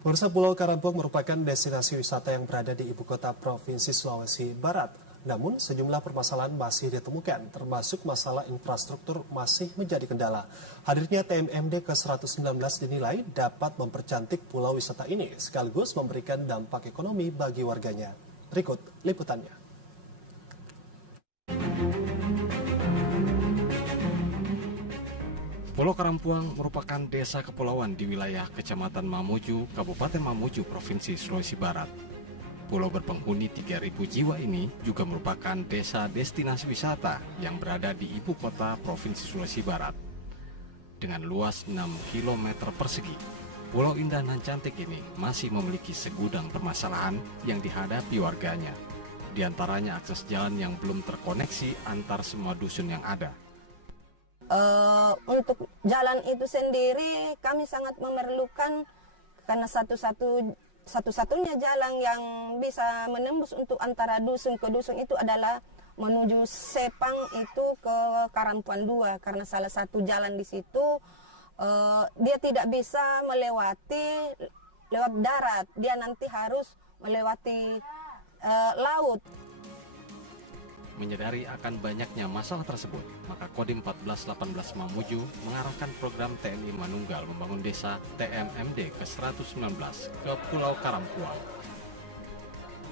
Pemirsa, Pulau Karampuang merupakan destinasi wisata yang berada di ibu kota Provinsi Sulawesi Barat. Namun, sejumlah permasalahan masih ditemukan, termasuk masalah infrastruktur masih menjadi kendala. Hadirnya TMMD ke-119 dinilai dapat mempercantik pulau wisata ini, sekaligus memberikan dampak ekonomi bagi warganya. Berikut liputannya. Pulau Karampuang merupakan desa kepulauan di wilayah Kecamatan Mamuju, Kabupaten Mamuju, Provinsi Sulawesi Barat. Pulau berpenghuni 3.000 jiwa ini juga merupakan desa destinasi wisata yang berada di ibu kota Provinsi Sulawesi Barat. Dengan luas 6 km persegi, pulau indah dan cantik ini masih memiliki segudang permasalahan yang dihadapi warganya. Di antaranya akses jalan yang belum terkoneksi antar semua dusun yang ada. Untuk jalan itu sendiri kami sangat memerlukan, karena satu-satunya jalan yang bisa menembus untuk antara dusun ke dusun itu adalah menuju Sepang itu ke Karampuang 2, karena salah satu jalan di situ dia tidak bisa melewati lewat darat, dia nanti harus melewati laut. Menyadari akan banyaknya masalah tersebut, maka Kodim 1418 Mamuju mengarahkan program TNI Manunggal membangun desa TMMD ke-119 ke Pulau Karampuang.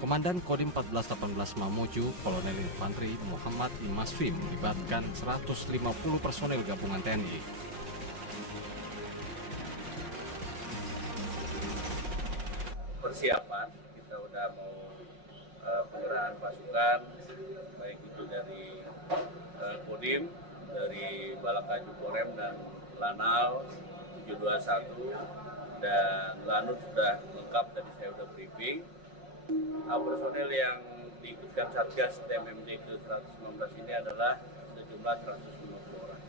Komandan Kodim 1418 Mamuju, Kolonel Infantri Muhammad Imasfi melibatkan 150 personel gabungan TNI. Persiapan, kita udah mau pengerahan pasukan, baik itu dari Kodim, dari Balakaju Korem dan Lanal 721, dan Lanut sudah lengkap, tadi saya sudah briefing. Personel yang diikutkan Satgas TMMD ke-119 ini adalah sejumlah 150 orang.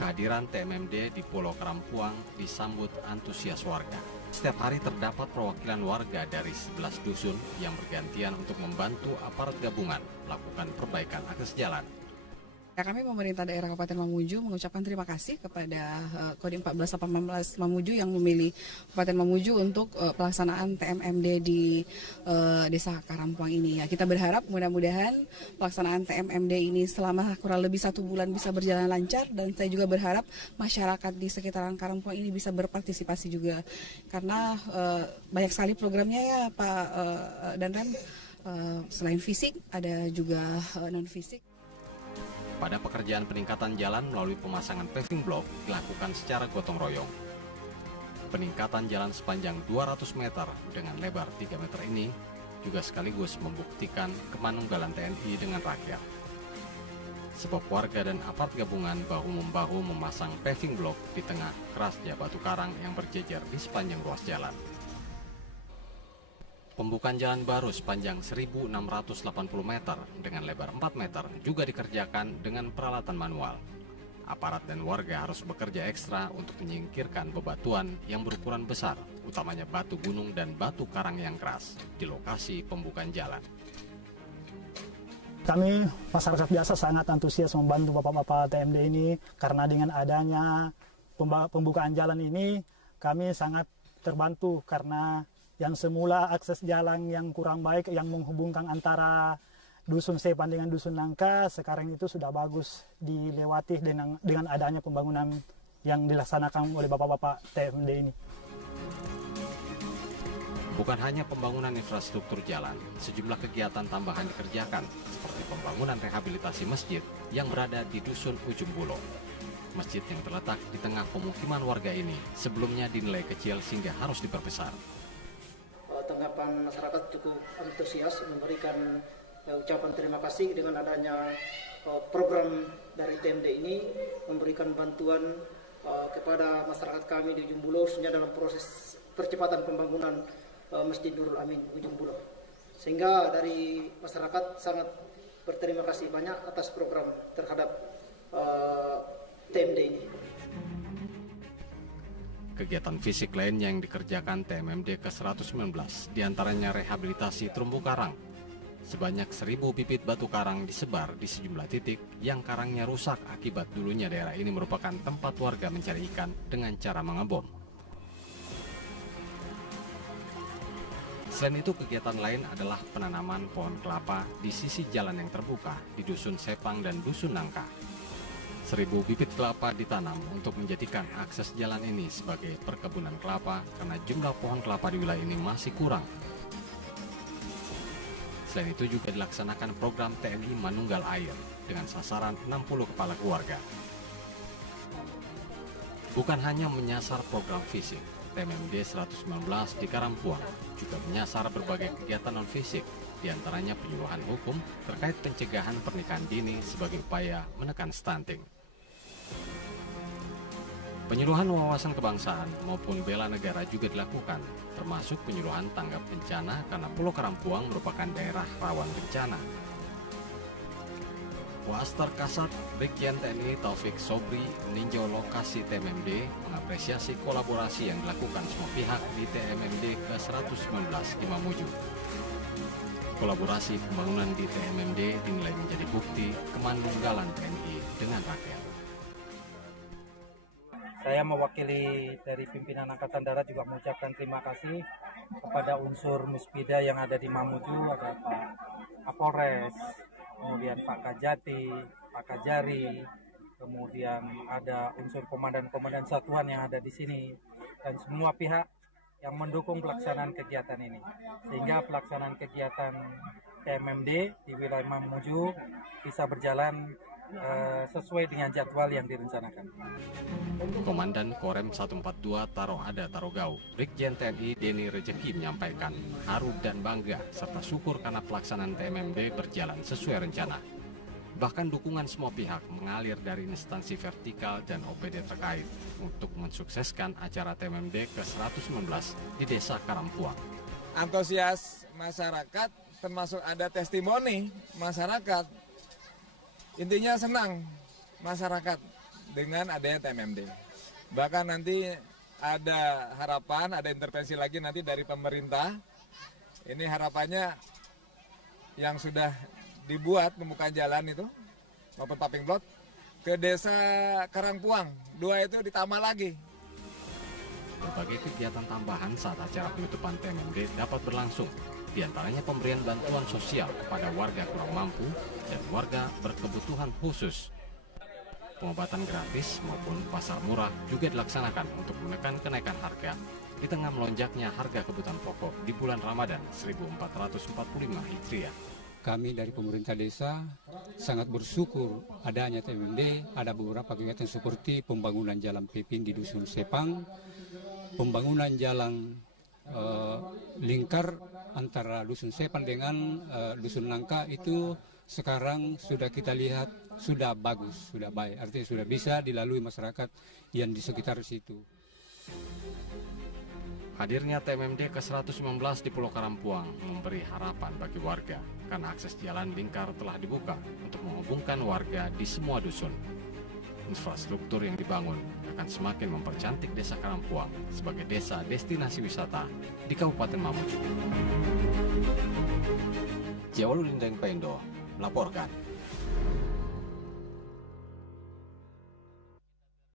Kehadiran TMMD di Pulau Karampuang disambut antusias warga. Setiap hari terdapat perwakilan warga dari 11 dusun yang bergantian untuk membantu aparat gabungan melakukan perbaikan akses jalan. Kami pemerintah daerah Kabupaten Mamuju mengucapkan terima kasih kepada Kodim 1418 Mamuju yang memilih Kabupaten Mamuju untuk pelaksanaan TMMD di Desa Karampuang ini. Ya, kita berharap mudah-mudahan pelaksanaan TMMD ini selama kurang lebih 1 bulan bisa berjalan lancar, dan saya juga berharap masyarakat di sekitaran Karampuang ini bisa berpartisipasi juga, karena banyak sekali programnya ya Pak dan Rem, selain fisik ada juga non-fisik. Pada pekerjaan peningkatan jalan melalui pemasangan paving block dilakukan secara gotong royong. Peningkatan jalan sepanjang 200 meter dengan lebar 3 meter ini juga sekaligus membuktikan kemanunggalan TNI dengan rakyat. Sebab warga dan aparat gabungan bahu-membahu memasang paving block di tengah kerasnya batu karang yang berjejer di sepanjang ruas jalan. Pembukaan jalan baru sepanjang 1.680 meter dengan lebar 4 meter juga dikerjakan dengan peralatan manual. Aparat dan warga harus bekerja ekstra untuk menyingkirkan bebatuan yang berukuran besar, utamanya batu gunung dan batu karang yang keras, di lokasi pembukaan jalan. Kami masyarakat biasa sangat antusias membantu bapak-bapak TMD ini, karena dengan adanya pembukaan jalan ini kami sangat terbantu, karena yang semula akses jalan yang kurang baik yang menghubungkan antara dusun Sepan dengan dusun Nangka, sekarang itu sudah bagus dilewati dengan adanya pembangunan yang dilaksanakan oleh bapak-bapak TMD ini. Bukan hanya pembangunan infrastruktur jalan, sejumlah kegiatan tambahan dikerjakan, seperti pembangunan rehabilitasi masjid yang berada di dusun Ujung Bulo. Masjid yang terletak di tengah pemukiman warga ini sebelumnya dinilai kecil sehingga harus diperbesar. Tanggapan masyarakat cukup antusias, memberikan ucapan terima kasih dengan adanya program dari TMD ini, memberikan bantuan kepada masyarakat kami di Ujung Bulo, khususnya dalam proses percepatan pembangunan Masjid Nurul Amin Ujung Bulo. Sehingga dari masyarakat sangat berterima kasih banyak atas program terhadap TMD ini. Kegiatan fisik lainnya yang dikerjakan TMMD ke-119 diantaranya rehabilitasi terumbu karang. Sebanyak 1.000 bibit batu karang disebar di sejumlah titik yang karangnya rusak akibat dulunya daerah ini merupakan tempat warga mencari ikan dengan cara mengebom. Selain itu, kegiatan lain adalah penanaman pohon kelapa di sisi jalan yang terbuka di Dusun Sepang dan Dusun Nangka. 1000 bibit kelapa ditanam untuk menjadikan akses jalan ini sebagai perkebunan kelapa karena jumlah pohon kelapa di wilayah ini masih kurang. Selain itu juga dilaksanakan program TNI Manunggal Air dengan sasaran 60 kepala keluarga. Bukan hanya menyasar program fisik, TMMD 119 di Karampuang juga menyasar berbagai kegiatan non-fisik, diantaranya penyuluhan hukum terkait pencegahan pernikahan dini sebagai upaya menekan stunting. Penyuluhan wawasan kebangsaan maupun bela negara juga dilakukan, termasuk penyuluhan tanggap bencana karena Pulau Karampuang merupakan daerah rawan bencana. Waster Kasat Brigjen TNI Taufik Sobri meninjau lokasi TMMD mengapresiasi kolaborasi yang dilakukan semua pihak di TMMD ke-119 di Mamuju. Kolaborasi pembangunan di TMMD dinilai menjadi bukti kemanunggalan TNI dengan rakyat. Saya mewakili dari pimpinan Angkatan Darat juga mengucapkan terima kasih kepada unsur Muspida yang ada di Mamuju, ada Pak Kapolres, kemudian Pak Kajati, Pak Kajari, kemudian ada unsur komandan-komandan satuan yang ada di sini, dan semua pihak yang mendukung pelaksanaan kegiatan ini. Sehingga pelaksanaan kegiatan TMMD di wilayah Mamuju bisa berjalan sesuai dengan jadwal yang direncanakan. Komandan Korem 142 Taroada Tarogau, Brigjen TNI Deni Rejeki menyampaikan haru dan bangga serta syukur karena pelaksanaan TMMD berjalan sesuai rencana. Bahkan dukungan semua pihak mengalir dari instansi vertikal dan OPD terkait untuk mensukseskan acara TMMD ke-119 di Desa Karampuang. Antusias masyarakat termasuk ada testimoni masyarakat. Intinya senang masyarakat dengan adanya TMMD. Bahkan nanti ada harapan, ada intervensi lagi nanti dari pemerintah. Ini harapannya yang sudah dibuat pembukaan jalan itu, maupun paving plot, ke Desa Karangpuang. 2 itu ditambah lagi. Berbagai kegiatan tambahan saat acara penutupan TMMD dapat berlangsung. Di antaranya pemberian bantuan sosial kepada warga kurang mampu dan warga berkebutuhan khusus. Pengobatan gratis maupun pasar murah juga dilaksanakan untuk menekan kenaikan harga di tengah melonjaknya harga kebutuhan pokok di bulan Ramadan 1445 Hijriah. Kami dari pemerintah desa sangat bersyukur adanya TMMD, ada beberapa kegiatan seperti pembangunan jalan Pipin di Dusun Sepang, pembangunan jalan lingkar antara Dusun Sepang dengan Dusun Nangka itu sekarang sudah kita lihat sudah bagus, sudah baik, artinya sudah bisa dilalui masyarakat yang di sekitar situ. Hadirnya TMMD ke-119 di Pulau Karampuang memberi harapan bagi warga karena akses jalan lingkar telah dibuka untuk menghubungkan warga di semua dusun. Infrastruktur yang dibangun akan semakin mempercantik Desa Karampuang sebagai desa destinasi wisata di Kabupaten Mamuju. Jawaludin Pendo melaporkan.